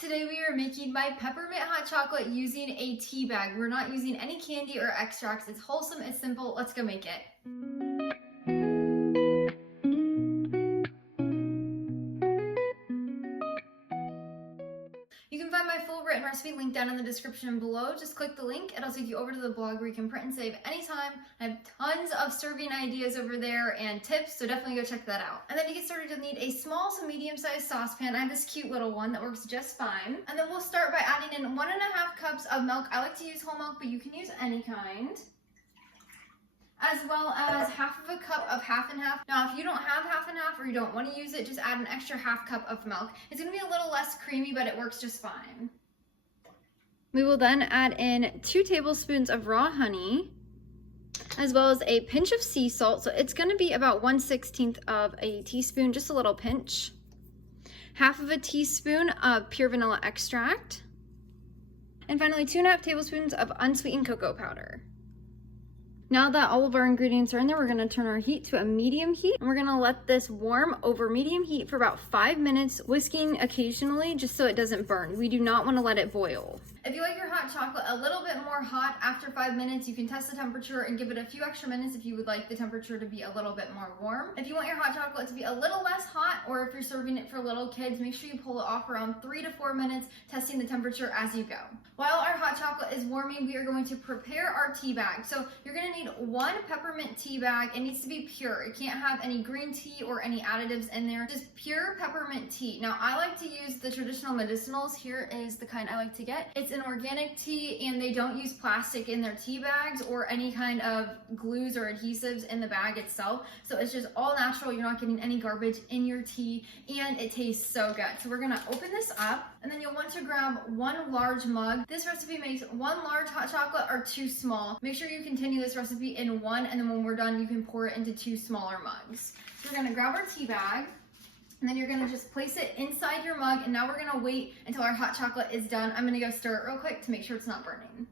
Today we are making my peppermint hot chocolate using a tea bag. We're not using any candy or extracts. It's wholesome, it's simple. Let's go make it. You can find my full written recipe linked down in the description below. Just click the link. It'll take you over to the blog where you can print and save anytime. I have tons of serving ideas over there and tips, so definitely go check that out. And then to get started, you'll need a small to medium-sized saucepan. I have this cute little one that works just fine. And then we'll start by adding in 1.5 cups of milk. I like to use whole milk, but you can use any kind. As well as half of a cup of half and half. Now, if you don't have half and half or you don't want to use it, just add an extra half cup of milk. It's going to be a little less creamy, but it works just fine. We will then add in 2 tablespoons of raw honey, as well as a pinch of sea salt. So it's going to be about 1/16 of a teaspoon, just a little pinch. Half of a teaspoon of pure vanilla extract. And finally, 2.5 tablespoons of unsweetened cocoa powder. Now that all of our ingredients are in there, we're gonna turn our heat to a medium heat, and we're gonna let this warm over medium heat for about 5 minutes, whisking occasionally just so it doesn't burn. We do not wanna let it boil. If you like your hot chocolate a little bit more hot after 5 minutes, you can test the temperature and give it a few extra minutes if you would like the temperature to be a little bit more warm. If you want your hot chocolate to be a little less hot, or if you're serving it for little kids, make sure you pull it off around 3 to 4 minutes, testing the temperature as you go. While our hot chocolate is warming, we are going to prepare our tea bag. So you're gonna need 1 peppermint tea bag. It needs to be pure. It can't have any green tea or any additives in there, just pure peppermint tea. Now I like to use the traditional medicinals. Here is the kind I like to get. It's an organic tea, and they don't use plastic in their tea bags or any kind of glues or adhesives in the bag itself. So it's just all natural. You're not getting any garbage in your tea, and it tastes so good. So we're gonna open this up, and then you'll want to grab 1 large mug. This recipe makes 1 large hot chocolate or 2 small. Make sure you continue this recipe in 1, and then when we're done, you can pour it into 2 smaller mugs. So we're gonna grab our tea bag, and then you're gonna just place it inside your mug, and now we're gonna wait until our hot chocolate is done. I'm gonna go stir it real quick to make sure it's not burning.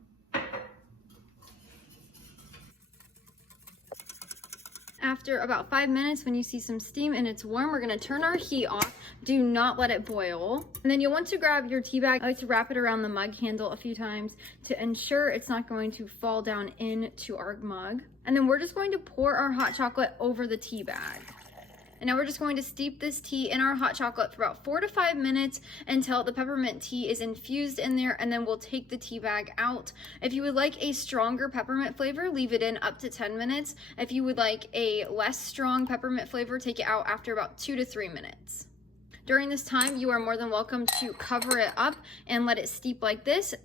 After about 5 minutes, when you see some steam and it's warm, we're gonna turn our heat off. Do not let it boil. And then you'll want to grab your tea bag. I like to wrap it around the mug handle a few times to ensure it's not going to fall down into our mug. And then we're just going to pour our hot chocolate over the tea bag. And now we're just going to steep this tea in our hot chocolate for about 4 to 5 minutes until the peppermint tea is infused in there, and then we'll take the tea bag out. If you would like a stronger peppermint flavor, leave it in up to 10 minutes. If you would like a less strong peppermint flavor, take it out after about 2 to 3 minutes. During this time, you are more than welcome to cover it up and let it steep like this.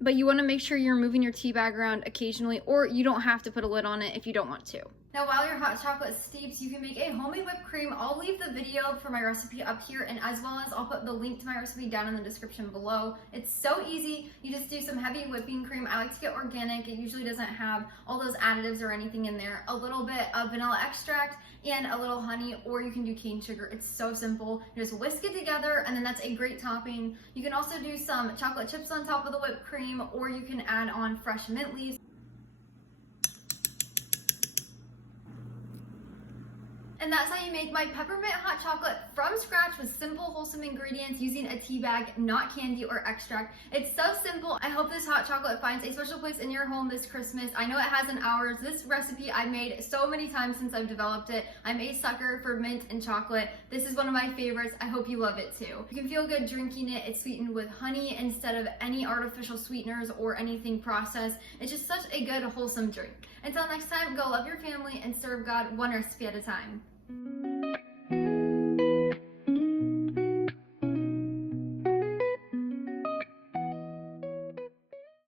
But you want to make sure you're moving your tea bag around occasionally, or you don't have to put a lid on it if you don't want to. Now, while your hot chocolate steeps, you can make a homemade whipped cream. I'll leave the video for my recipe up here, and as well as I'll put the link to my recipe down in the description below. It's so easy. You just do some heavy whipping cream. I like to get organic. It usually doesn't have all those additives or anything in there. A little bit of vanilla extract and a little honey, or you can do cane sugar. It's so simple. You just whisk it together, and then that's a great topping. You can also do some chocolate chips on top of the whipped cream, or you can add on fresh mint leaves. And that's how you make my peppermint hot chocolate from scratch with simple, wholesome ingredients using a tea bag, not candy or extract. It's so simple. I hope this hot chocolate finds a special place in your home this Christmas. I know it has in ours. This recipe I made so many times since I've developed it. I'm a sucker for mint and chocolate. This is one of my favorites. I hope you love it too. You can feel good drinking it. It's sweetened with honey instead of any artificial sweeteners or anything processed. It's just such a good, wholesome drink. Until next time, go love your family and serve God one recipe at a time.